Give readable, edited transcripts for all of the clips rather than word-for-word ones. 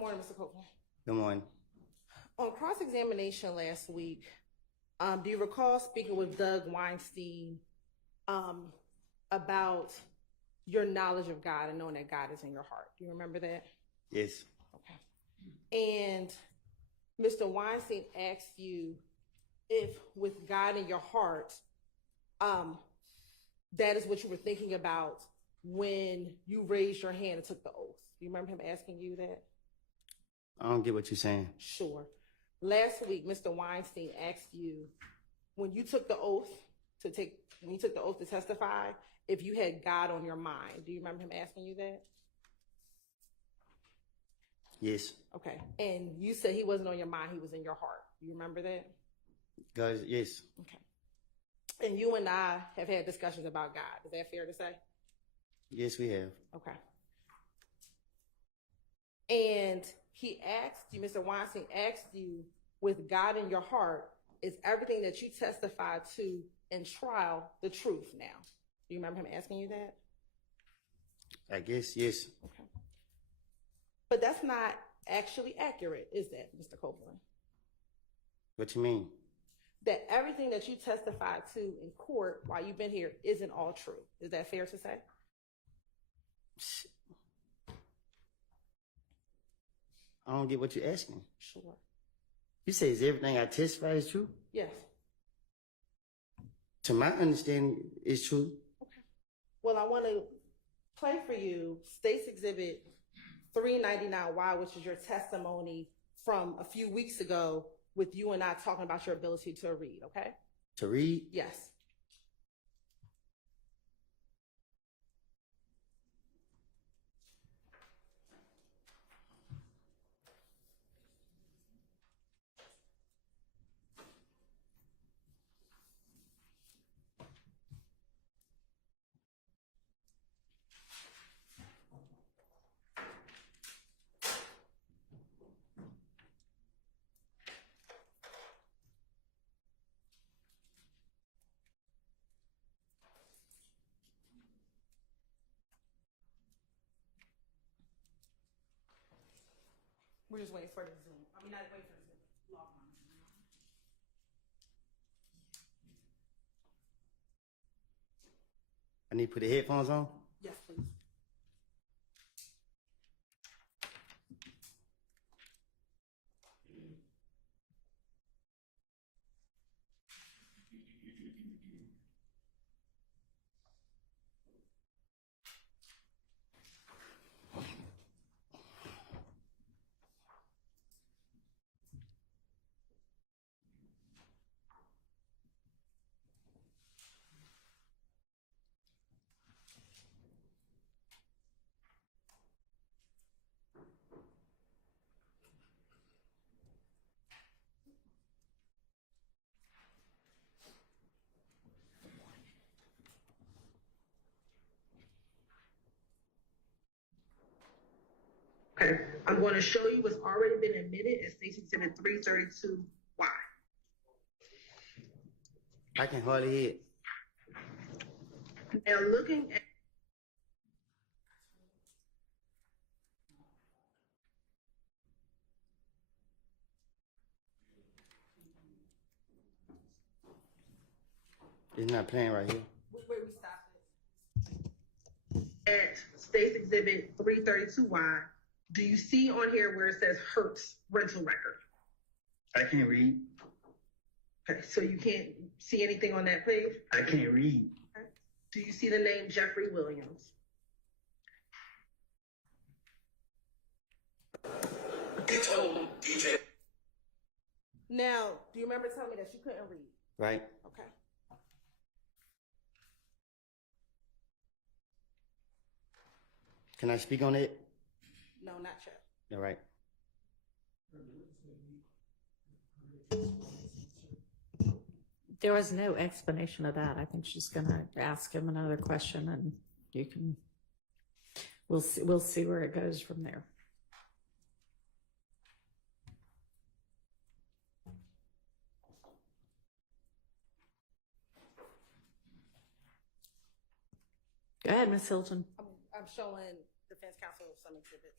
morning, Mr. Copeland. Good morning. On cross-examination last week, do you recall speaking with Doug Weinstein about your knowledge of God and knowing that God is in your heart? Do you remember that? Yes. Okay. And Mr. Weinstein asked you if with God in your heart, that is what you were thinking about when you raised your hand and took the oath. Do you remember him asking you that? I don't get what you're saying. Sure. Last week, Mr. Weinstein asked you when you took the oath to testify, if you had God on your mind. Do you remember him asking you that? Yes. Okay. And you said he wasn't on your mind, he was in your heart. You remember that? God, yes. Okay. And you and I have had discussions about God. Is that fair to say? Yes, we have. Okay. And he asked you, Mr. Weinstein asked you, with God in your heart, is everything that you testified to in trial the truth now? Do you remember him asking you that? I guess, yes. Okay. But that's not actually accurate, is that, Mr. Copeland? What you mean? That everything that you testified to in court while you've been here isn't all true. Is that fair to say? I don't get what you're asking. Sure. You say is everything I testify is true? Yes. To my understanding, it's true. Okay. Well, I want to play for you State's Exhibit 399Y, which is your testimony from a few weeks ago with you and I talking about your ability to read, okay? To read? Yes. We're just waiting for the Zoom. I mean, not waiting for the Zoom. Log on. I need to put the headphones on? Yes, please. Okay, I'm going to show you what's already been admitted as State's Exhibit 332Y. I can hardly hear it. Now, looking at It's not playing right here. where we stopped it. At State's Exhibit 332Y, do you see on here where it says Hertz rental record? I can't read. Okay, so you can't see anything on that page? I can't read. Okay. Do you see the name Jeffrey Williams? Now, do you remember telling me that you couldn't read? Right. Okay. Can I speak on it? No, not yet. All right. There was no explanation of that. I think she's going to ask him another question, and we'll see where it goes from there. Go ahead, Ms. Hylton. I'm showing defense counsel some exhibits.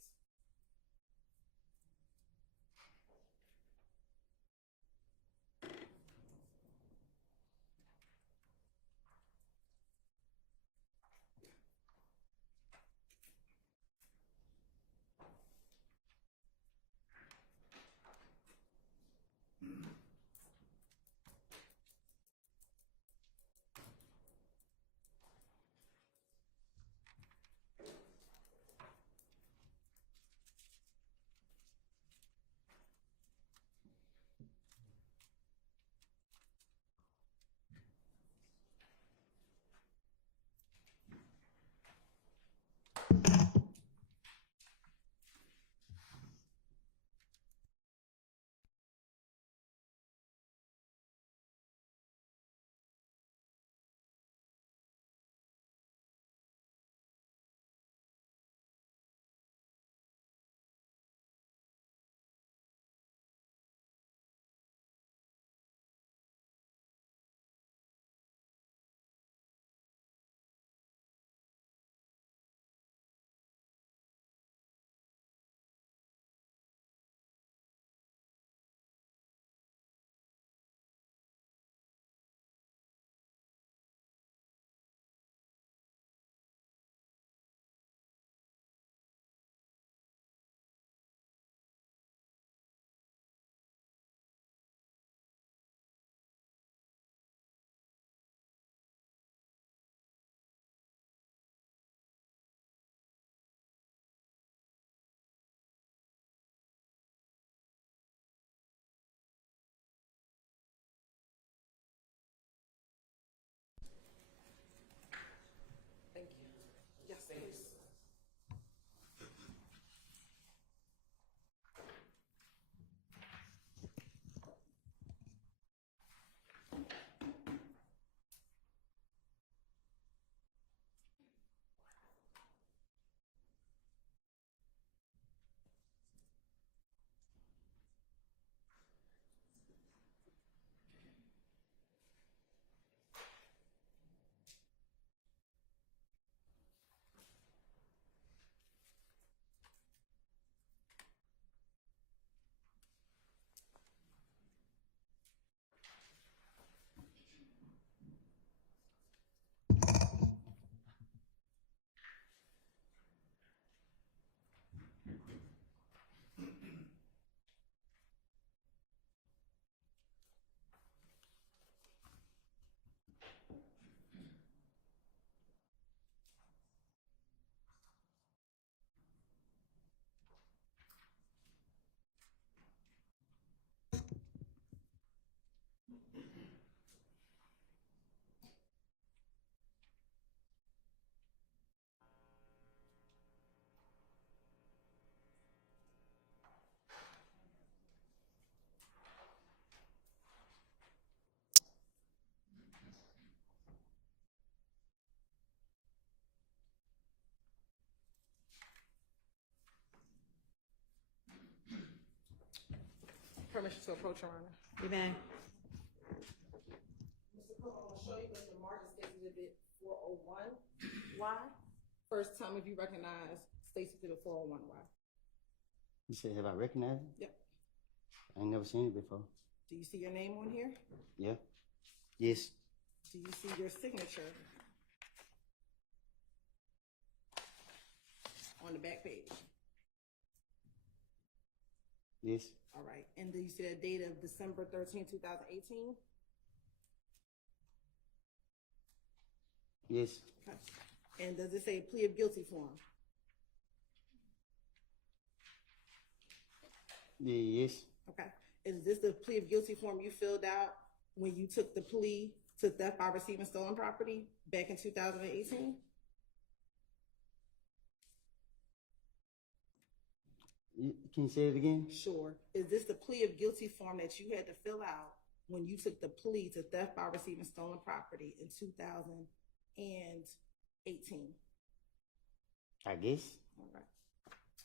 Permission to approach, Your Honor. You may. Mr. Copeland, I'm gonna show you Mr. Martin State's Exhibit 401. Why? First time if you recognize State's Exhibit 401, why? You said, have I recognized it? Yep. I ain't never seen it before. Do you see your name on here? Yeah. Yes. Do you see your signature on the back page? Yes. All right. And do you see that date of December 13, 2018? Yes. Okay. And does it say plea of guilty form? Yeah, yes. Okay. Is this the plea of guilty form you filled out when you took the plea to theft by receiving stolen property back in 2018? Can you say it again? Sure. Is this the plea of guilty form that you had to fill out when you took the plea to theft by receiving stolen property in 2018? I guess. All right.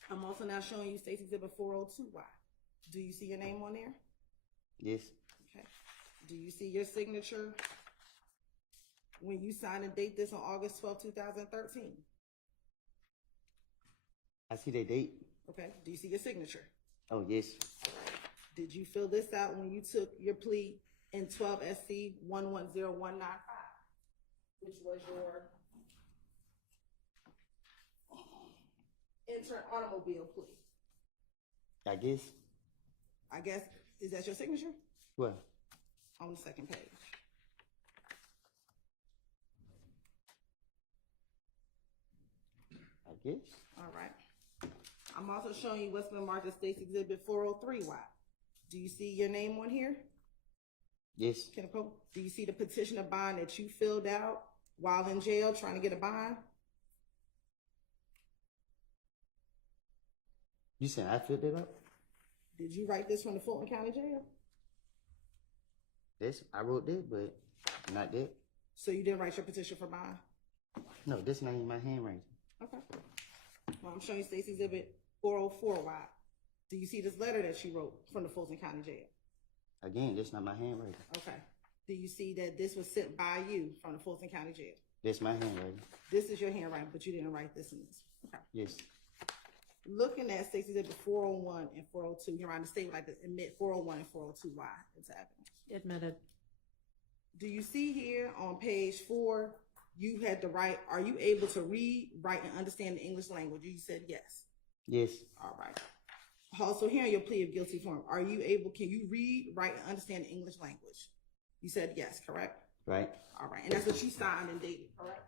I'm also now showing you State's Exhibit 402Y. Do you see your name on there? Yes. Okay. Do you see your signature when you signed and date this on August 12, 2013? I see the date. Okay. Do you see your signature? Oh, yes. Did you fill this out when you took your plea in 12 SC 110195, which was your intern automobile plea? I guess. I guess, is that your signature? What? On the second page. I guess. All right. I'm also showing you what's been marked as State's Exhibit 403Y. Do you see your name on here? Yes. Kenneth Copeland? Do you see the petition of bond that you filled out while in jail trying to get a bond? You said I filled it up? Did you write this from the Fulton County Jail? This, I wrote that, but not that. So you didn't write your petition for bond? No, this not in my handwriting. Okay. Well, I'm showing you State's Exhibit 404Y. Do you see this letter that she wrote from the Fulton County Jail? Again, that's not my handwriting. Okay. Do you see that this was sent by you from the Fulton County Jail? That's my handwriting. This is your handwriting, but you didn't write this in this. Okay. Yes. Looking at State's Exhibit 401 and 402, Your Honor, the state would like to admit 401 and 402Y into evidence. Admitted. Do you see here on page 4, you had to write, are you able to read, write, and understand the English language? You said yes. Yes. All right. Also here on your plea of guilty form, are you able, can you read, write, and understand the English language? You said yes, correct? Right. All right. And that's what you signed and dated, correct?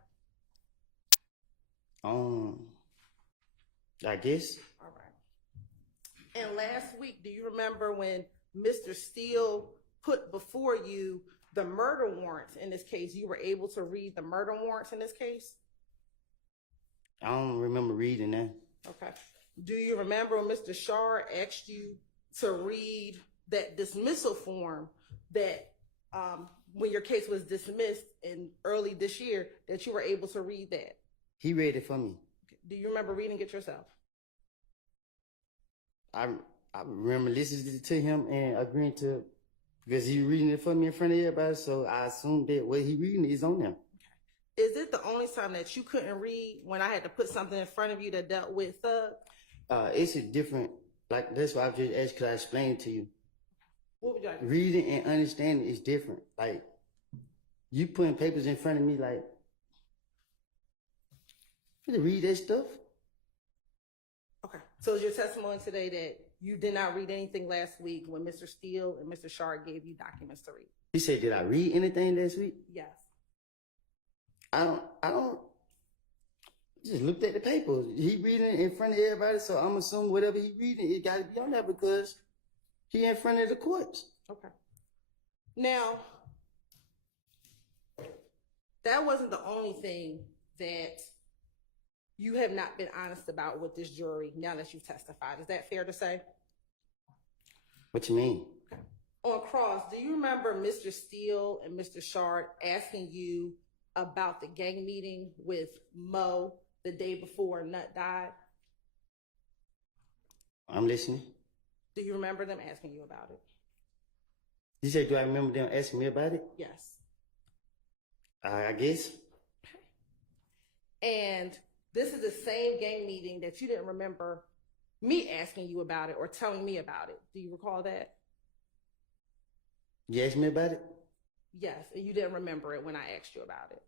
I guess. All right. And last week, do you remember when Mr. Steele put before you the murder warrants in this case? You were able to read the murder warrants in this case? I don't remember reading that. Okay. Do you remember when Mr. Shar asked you to read that dismissal form that when your case was dismissed in early this year, that you were able to read that? He read it for me. Do you remember reading it yourself? I remember listening to him and agreeing to, because he reading it for me in front of everybody, so I assumed that what he reading is on them. Is it the only time that you couldn't read when I had to put something in front of you that dealt with thug? It's a different, like, that's why I just asked, because I explained to you. What would you like? Reading and understanding is different. Like, you putting papers in front of me, like, you can read that stuff. Okay. So is your testimony today that you did not read anything last week when Mr. Steele and Mr. Shard gave you documents to read? He said, did I read anything last week? Yes. I don't, just looked at the papers. He reading it in front of everybody, so I'm assuming whatever he reading, it gotta be on there because he in front of the courts. Okay. Now, that wasn't the only thing that you have not been honest about with this jury now that you've testified. Is that fair to say? What you mean? On cross, do you remember Mr. Steele and Mr. Shard asking you about the gang meeting with Mo the day before Nut died? I'm listening. Do you remember them asking you about it? You said, do I remember them asking me about it? Yes. I guess. And this is the same gang meeting that you didn't remember me asking you about it or telling me about it. Do you recall that? You asked me about it? Yes, and you didn't remember it when I asked you about it.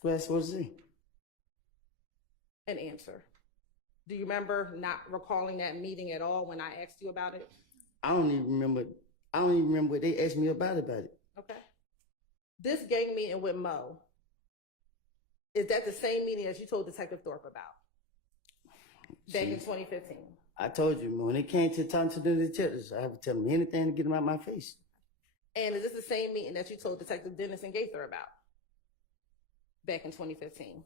What I supposed to say? An answer. Do you remember not recalling that meeting at all when I asked you about it? I don't even remember what they asked me about it. Okay. This gang meeting with Mo, is that the same meeting that you told Detective Thorpe about back in 2015? I told you, when it came to talking to the detectives, I have to tell them anything to get them out of my face. And is this the same meeting that you told Detective Dennis and Gaither about back in 2015?